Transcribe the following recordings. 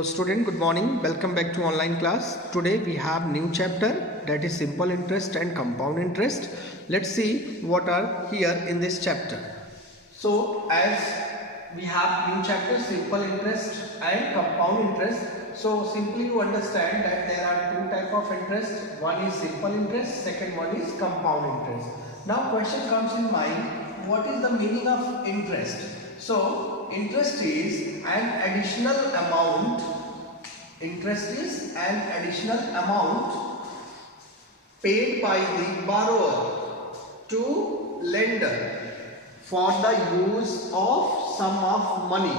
Hello student, good morning. Welcome back to online class. Today we have new chapter, that is simple interest and compound interest. Let's see what are here in this chapter. So as we have new chapter, simple interest and compound interest. So simply you understand that there are two type of interest. One is simple interest, second one is compound interest. Now question comes in mind, what is the meaning of interest? So interest is an additional amount. Interest is an additional amount paid by the borrower to lender for the use of sum of money.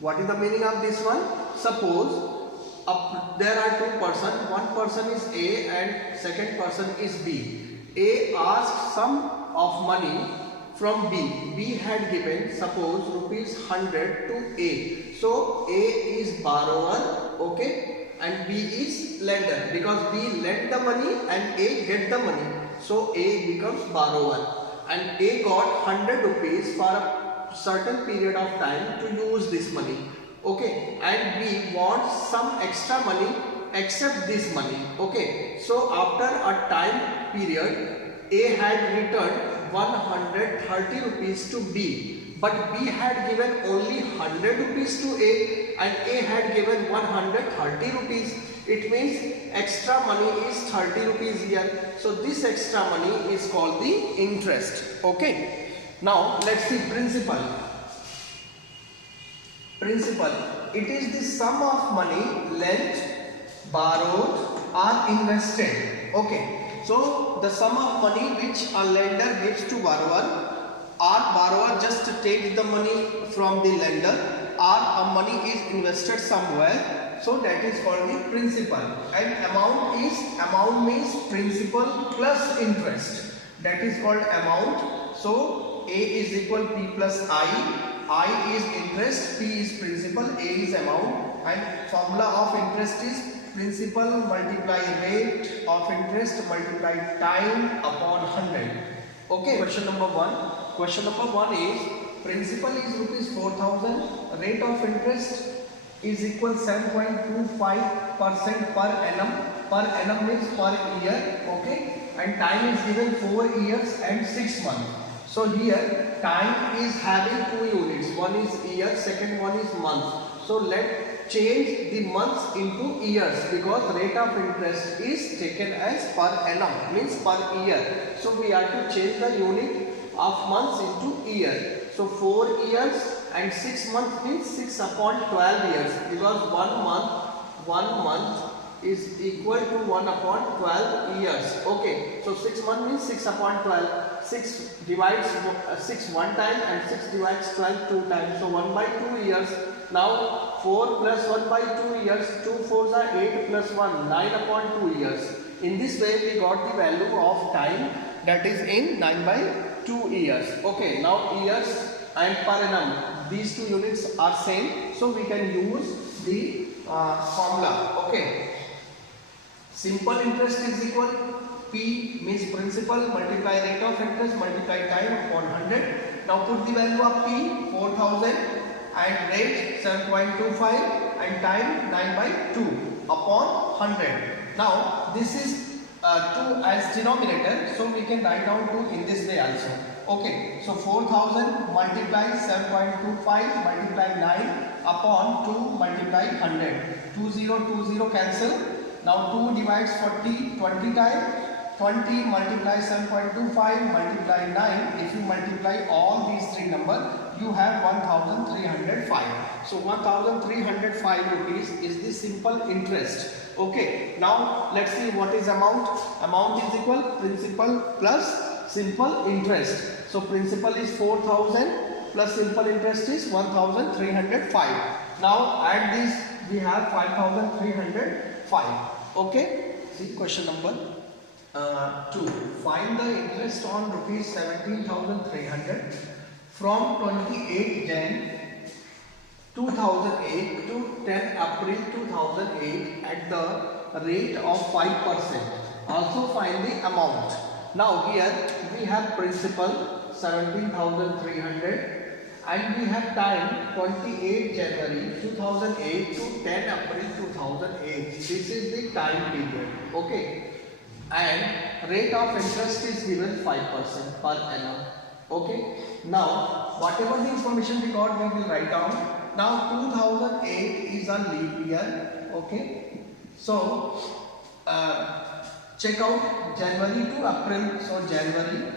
What is the meaning of this one? Suppose there are two persons. One person is A and second person is B. A asks sum of money from B. B had given suppose rupees 100 to A. So A is borrower, okay, and B is lender, because B lent the money and A get the money. So A becomes borrower and A got 100 rupees for a certain period of time to use this money, okay, and B wants some extra money except this money, okay. So after a time period, A had returned 130 rupees to B, but B had given only 100 rupees to A and A had given 130 rupees. It means extra money is 30 rupees here. So this extra money is called the interest, okay. Now let's see principal. Principal, it is the sum of money lent, borrowed or invested, okay. So the sum of money which a lender gives to borrower, or borrower just takes the money from the lender, or a money is invested somewhere, so that is called the principal. And amount means principal plus interest, that is called amount. So A is equal P plus I is interest, P is principal, A is amount, and formula of interest is principal multiply rate of interest multiply time upon 100. Okay, question number 1. Question number 1 is principal is rupees 4,000, rate of interest is equal 7.25% per annum. Per annum means per year, okay, and time is given 4 years and 6 months. So here time is having two units, one is year, second one is month. So let change the months into years, because rate of interest is taken as per annum, means per year. So we have to change the unit of months into year. So 4 years and 6 months means 6 upon 12 years, because 1 month is equal to 1 upon 12 years, okay. So 6 months means 6 upon 12. 6 divides 6 one time and 6 divides 12 two times, so 1 by 2 years. Now 4 plus 1 by 2 years, 2 4s are 8 plus 1, 9 upon 2 years. In this way we got the value of time, that is in 9 by 2 years, okay. Now years and per annum, these two units are same, so we can use the formula, okay. Simple interest is equal P means principal multiply rate of interest multiply time upon 100. Now put the value of P 4,000 and rate 7.25 and time 9 by 2 upon 100. Now this is 2 as denominator, so we can write down 2 in this way also, okay. So 4,000 multiply 7.25 multiply 9 upon 2 multiply 100. 20 cancel. Now 2 divides 40 20 times. 20 multiply 7.25 multiply 9. If you multiply all these three numbers, you have 1,305. So 1,305 rupees is the simple interest, okay. Now let's see what is amount. Amount is equal principal plus simple interest. So principal is 4,000 plus simple interest is 1,305. Now add this, we have 5,305, okay. See question number 2. Find the interest on rupees 17,300 from 28 Jan 2008 to 10 April 2008 at the rate of 5%. Also find the amount. Now here we have principal 17,300 and we have time 28 January 2008 to 10 April 2008. This is the time period. Okay, and rate of interest is given 5% per annum. Okay, now whatever the information we got, we will write down. Now 2008 is a leap year. Okay, so check out January to April. So January,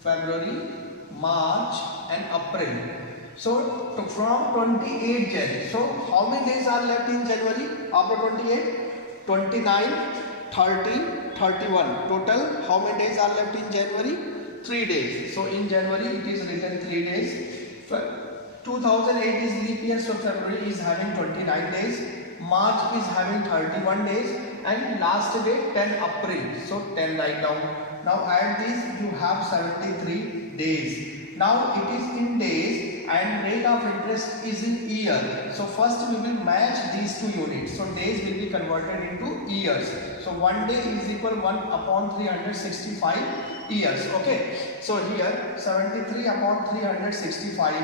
February, March and April. So from 28 Jan. So how many days are left in January after 28? 29, 30, 31. Total how many days are left in January? 3 days. So in January it is written 3 days. 2008 is leap year, so February is having 29 days. March is having 31 days and last day 10 April. So 10 write down. Now add this, you have 73 days. Now it is in days and rate of interest is in year. So first we will match these two units. So days will be converted into years. So 1 day is equal 1 upon 365 years. Okay. So here 73 upon 365.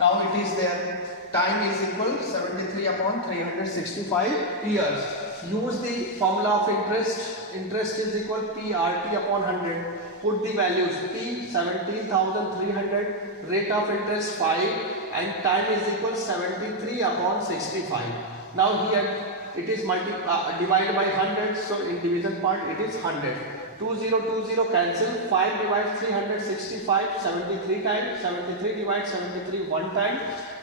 Now it is there. Time is equal 73 upon 365 years. Use the formula of interest. Interest is equal PRT upon 100. Put the values. P 17,300. Rate of interest 5 and time is equal 73 upon 65. Now here it is divided by 100. So in division part it is 100. 2020 cancel. 5 divides 365 73 times. 73 divides 73 one time.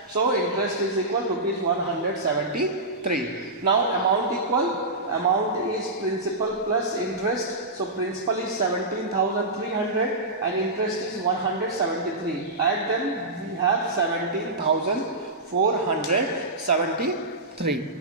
So interest is equal rupees 173. Now amount equal. Amount is principal plus interest. So principal is 17,300 and interest is 173. Add them, we have 17,473.